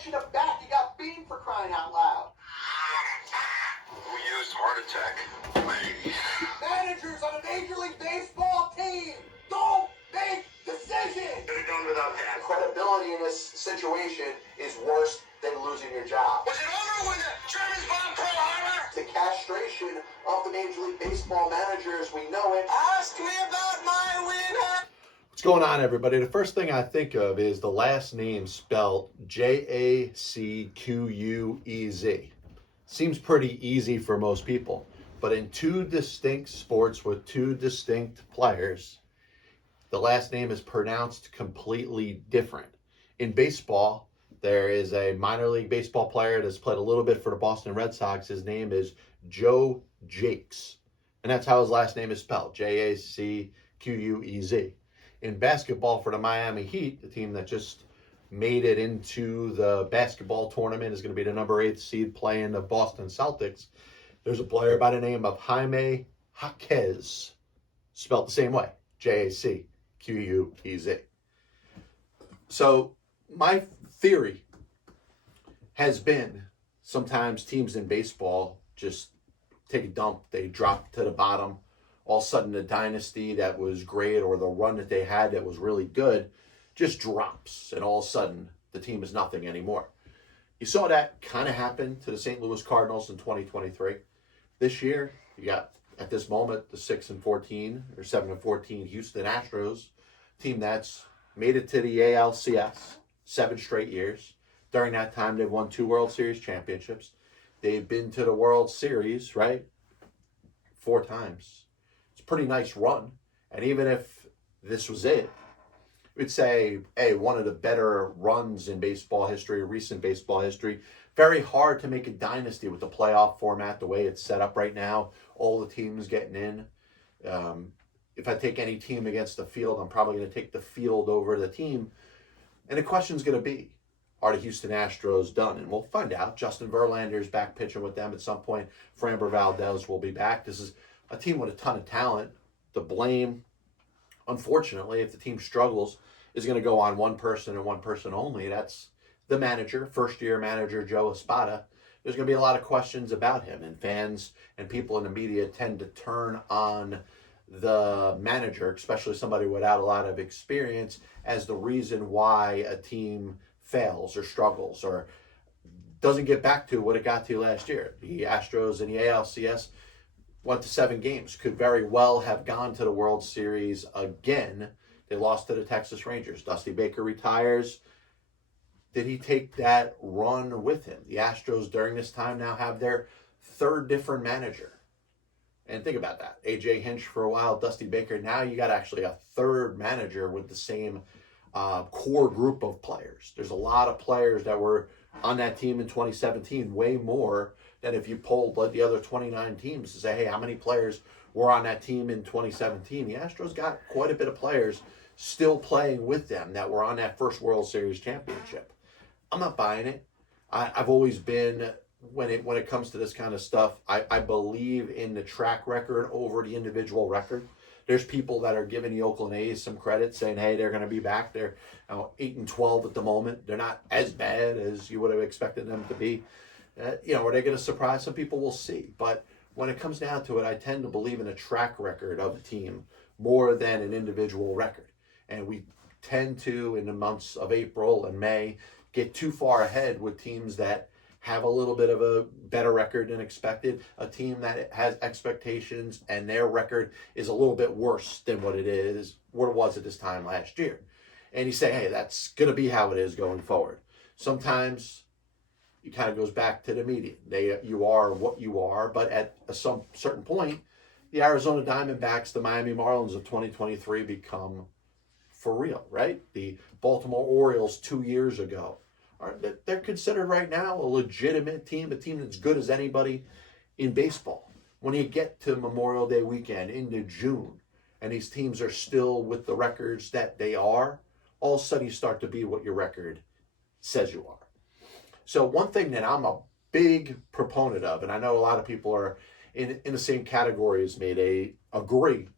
itching a bat. You got beamed for crying out loud. We used heart attack. Managers on a Major League Baseball team don't make decisions. Could have done without that. Credibility in this situation is worse than losing your job. Was it over when the Germans bombed Pearl Harbor? The castration of the Major League Baseball managers, we know it. Ask me about my winner. What's going on, everybody? The first thing I think of is the last name spelled Jacquez. Seems pretty easy for most people, but in two distinct sports with two distinct players, the last name is pronounced completely different. In baseball, there is a minor league baseball player that's played a little bit for the Boston Red Sox. His name is Joe Jacquez, and that's how his last name is spelled, Jacquez. In basketball, for the Miami Heat, the team that just made it into the basketball tournament, is going to be the number 8 seed playing the Boston Celtics. There's a player by the name of Jaime Jacquez, spelled the same way, Jacquez. So my theory has been sometimes teams in baseball just take a dump, they drop to the bottom. All of a sudden, the dynasty that was great or the run that they had that was really good just drops, and all of a sudden, the team is nothing anymore. You saw that kind of happen to the St. Louis Cardinals in 2023. This year, you got, at this moment, the 6-14 or 7-14 Houston Astros, team that's made it to the ALCS 7 straight years. During that time, they've won 2 World Series championships. They've been to the World Series, right, 4 times. Pretty nice run, and even if this was it, we'd say, hey, one of the better runs in baseball history, recent baseball history. Very hard to make a dynasty with the playoff format the way it's set up right now, all the teams getting in. If I take any team against the field, I'm probably going to take the field over the team, and the question's going to be, are the Houston Astros done? And we'll find out. Justin Verlander's back pitching with them at some point. Framber Valdez will be back. This is a team with a ton of talent. The blame, unfortunately, if the team struggles, is going to go on one person and one person only. That's the manager, first-year manager Joe Espada. There's going to be a lot of questions about him, and fans and people in the media tend to turn on the manager, especially somebody without a lot of experience, as the reason why a team fails or struggles or doesn't get back to what it got to last year. The Astros in the ALCS went to 7 games, could very well have gone to the World Series again. They lost to the Texas Rangers. Dusty Baker retires. Did he take that run with him? The Astros during this time now have their 3rd different manager. And think about that. A.J. Hinch for a while, Dusty Baker. Now you got actually a 3rd manager with the same core group of players. There's a lot of players that were on that team in 2017, way more than if you polled like the other 29 teams to say, hey, how many players were on that team in 2017? The Astros got quite a bit of players still playing with them that were on that first World Series championship. I'm not buying it. I've always been, when it comes to this kind of stuff, I believe in the track record over the individual record. There's people that are giving the Oakland A's some credit, saying, hey, they're going to be back. They're 8-12 at the moment. They're not as bad as you would have expected them to be. Are they going to surprise some people? We'll see. But when it comes down to it, I tend to believe in a track record of a team more than an individual record. And we tend to, in the months of April and May, get too far ahead with teams that have a little bit of a better record than expected, a team that has expectations and their record is a little bit worse than what it was at this time last year. And you say, hey, that's going to be how it is going forward. Sometimes it kind of goes back to the media. You are what you are, but at some certain point, the Arizona Diamondbacks, the Miami Marlins of 2023 become for real, right? The Baltimore Orioles 2 years ago, they're considered right now a legitimate team, a team that's good as anybody in baseball. When you get to Memorial Day weekend into June, and these teams are still with the records that they are, all of a sudden you start to be what your record says you are. So one thing that I'm a big proponent of, and I know a lot of people are in the same category as me, they agree,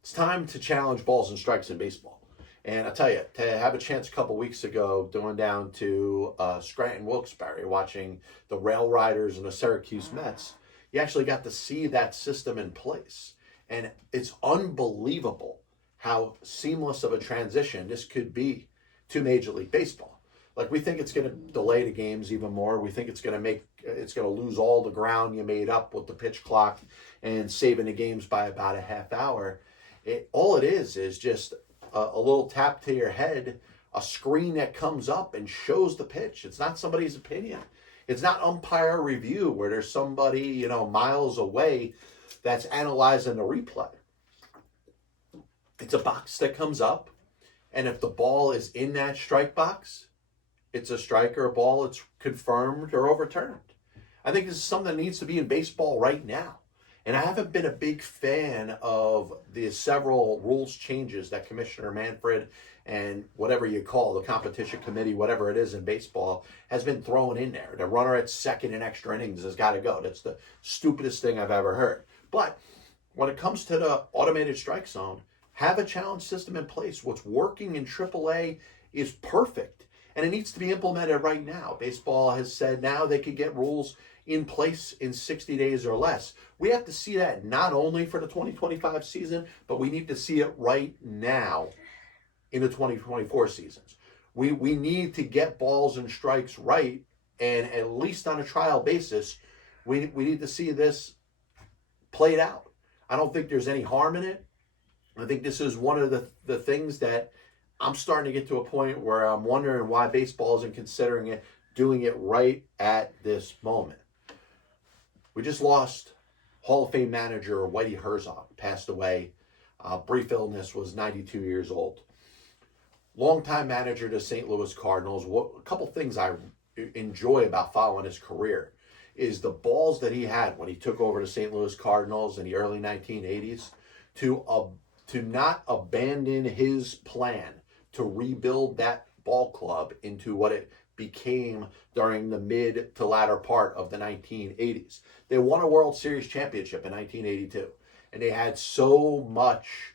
it's time to challenge balls and strikes in baseball. And I tell you, to have a chance a couple weeks ago going down to Scranton Wilkes-Barre, watching the Rail Riders and the Syracuse Mets, you actually got to see that system in place. And it's unbelievable how seamless of a transition this could be to Major League Baseball. Like, we think it's going to delay the games even more. We think it's going to lose all the ground you made up with the pitch clock and saving the games by about a half hour. All it is just a little tap to your head, a screen that comes up and shows the pitch. It's not somebody's opinion. It's not umpire review where there's somebody, miles away that's analyzing the replay. It's a box that comes up, and if the ball is in that strike box, it's a strike or a ball. It's confirmed or overturned. I think this is something that needs to be in baseball right now. And I haven't been a big fan of the several rules changes that Commissioner Manfred and whatever you call the competition committee, whatever it is in baseball, has been thrown in there. The runner at second in extra innings has got to go. That's the stupidest thing I've ever heard. But when it comes to the automated strike zone, have a challenge system in place. What's working in AAA is perfect, and it needs to be implemented right now. Baseball has said now they could get rules in place in 60 days or less. We have to see that not only for the 2025 season, but we need to see it right now in the 2024 seasons. We need to get balls and strikes right, and at least on a trial basis, we need to see this played out. I don't think there's any harm in it. I think this is one of the things that I'm starting to get to a point where I'm wondering why baseball isn't considering it, doing it right at this moment. We just lost Hall of Fame manager Whitey Herzog, passed away. Brief illness, was 92 years old. Longtime manager to St. Louis Cardinals. A couple things I enjoy about following his career is the balls that he had when he took over the St. Louis Cardinals in the early 1980s to not abandon his plan to rebuild that ball club into what it became during the mid to latter part of the 1980s. They won a World Series championship in 1982, and they had so much,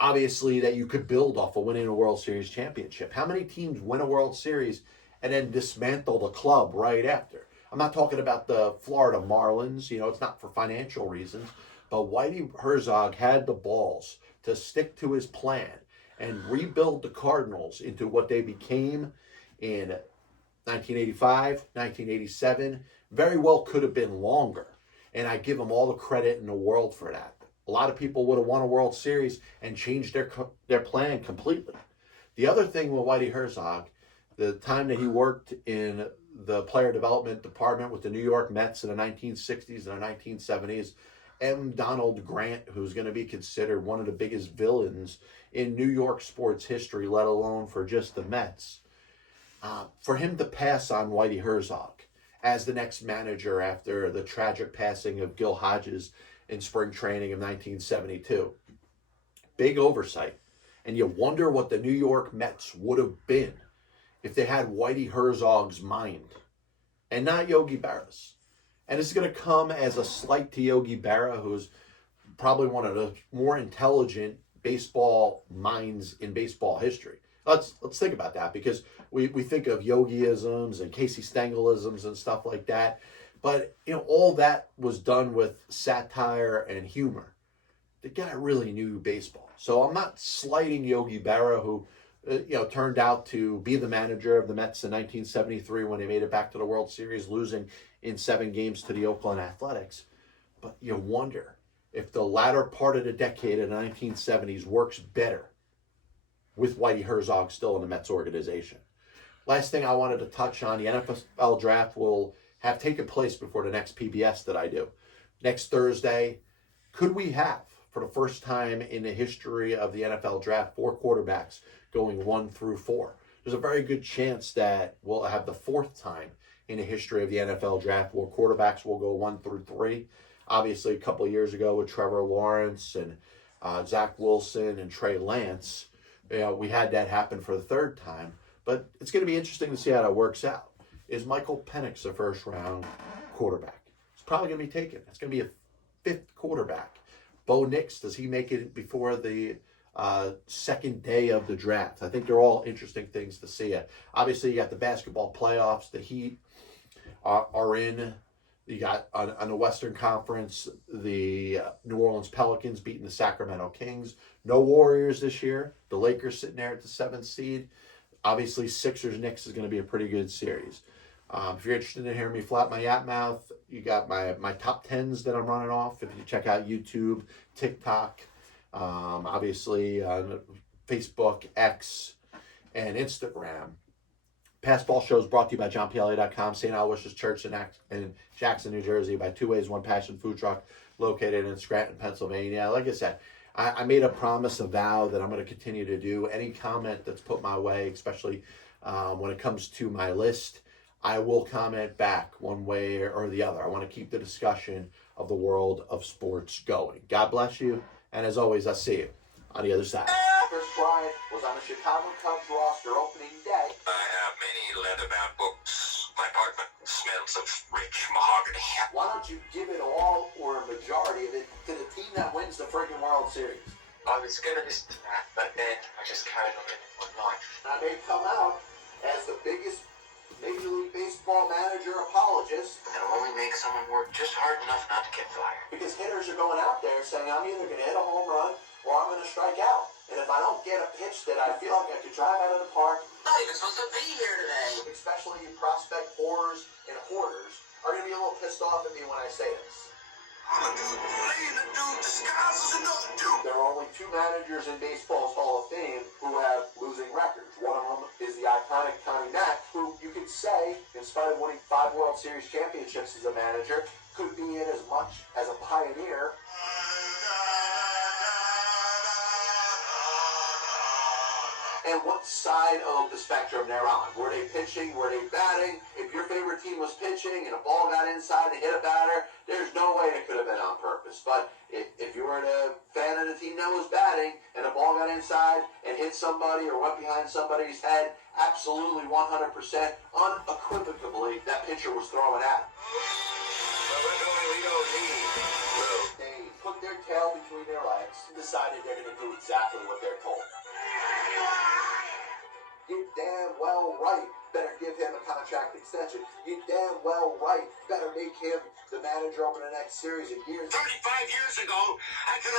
obviously, that you could build off of winning a World Series championship. How many teams win a World Series and then dismantle the club right after? I'm not talking about the Florida Marlins. It's not for financial reasons. But Whitey Herzog had the balls to stick to his plan and rebuild the Cardinals into what they became in 1985, 1987. Very well could have been longer. And I give him all the credit in the world for that. A lot of people would have won a World Series and changed their plan completely. The other thing with Whitey Herzog, the time that he worked in the player development department with the New York Mets in the 1960s and the 1970s, M. Donald Grant, who's going to be considered one of the biggest villains in New York sports history, let alone for just the Mets. For him to pass on Whitey Herzog as the next manager after the tragic passing of Gil Hodges in spring training of 1972. Big oversight. And you wonder what the New York Mets would have been if they had Whitey Herzog's mind and not Yogi Berra's. And it's going to come as a slight to Yogi Berra, who's probably one of the more intelligent baseball minds in baseball history. Let's think about that, because we think of Yogiisms and Casey Stengelisms and stuff like that. But, all that was done with satire and humor. The guy really knew baseball. So I'm not slighting Yogi Berra, who, turned out to be the manager of the Mets in 1973 when they made it back to the World Series, losing in 7 games to the Oakland Athletics. But you wonder if the latter part of the decade of the 1970s works better with Whitey Herzog still in the Mets organization. Last thing I wanted to touch on, the NFL draft will have taken place before the next PBS that I do. Next Thursday, could we have, for the first time in the history of the NFL draft, 4 quarterbacks going 1 through 4? There's a very good chance that we'll have the 4th time in the history of the NFL draft where quarterbacks will go 1 through 3. Obviously, a couple of years ago with Trevor Lawrence and Zach Wilson and Trey Lance, we had that happen for the 3rd time. But it's going to be interesting to see how that works out. Is Michael Penix a first-round quarterback? It's probably going to be taken. It's going to be a 5th quarterback. Bo Nix, does he make it before the second day of the draft. I think they're all interesting things to see. Obviously, you got the basketball playoffs. The Heat are in. You got on the Western Conference, the New Orleans Pelicans beating the Sacramento Kings. No Warriors this year. The Lakers sitting there at the 7th seed. Obviously, Sixers-Knicks is going to be a pretty good series. If you're interested in hearing me flap my yap mouth, you got my top 10s that I'm running off. If you check out YouTube, TikTok, obviously Facebook, X, and Instagram. Past Ball Show is brought to you by JohnPLA.com, St. Aloysius Church in Jackson, New Jersey, by Two Ways, One Passion Food Truck, located in Scranton, Pennsylvania. Like I said, I made a promise, a vow, that I'm going to continue to do any comment that's put my way, especially when it comes to my list. I will comment back one way or the other. I want to keep the discussion of the world of sports going. God bless you, and as always, I'll see you on the other side. Chris Bryant was on the Chicago Cubs roster opening day. I have many leather-bound books. My apartment smells of rich mahogany. Why don't you give it all or a majority of it to the team that wins the friggin' World Series? I was going to listen to that, but then I just carried on living my life. I may come out as the biggest Major League Baseball manager apologist It'll only make someone work just hard enough not to get fired. because hitters are going out there saying I'm either going to hit a home run or I'm going to strike out. And if I don't get a pitch that I feel like I could drive out of the park, Not even supposed to be here today. especially you prospect whores and hoarders, are going to be a little pissed off at me when I say this. I'm a dude playing a dude disguised as another dude. There are only two managers in baseball's Hall of Fame who have losing records. One of them is the iconic Tommy Mack, who you could say, in spite of winning 5 World Series championships as a manager, could be in as much as a pioneer. And what side of the spectrum they're on? Were they pitching? Were they batting? If your favorite team was pitching and a ball got inside to hit a batter, there's no way it could have been on purpose. But if you were a fan of the team that was batting and a ball got inside and hit somebody or went behind somebody's head, absolutely 100%, unequivocally, that pitcher was throwing at him. They put their tail between their legs and decided they're going to do exactly what they're told. You damn well right better give him a contract extension. You damn well right better make him the manager over the next series of years. 35 years ago, I could have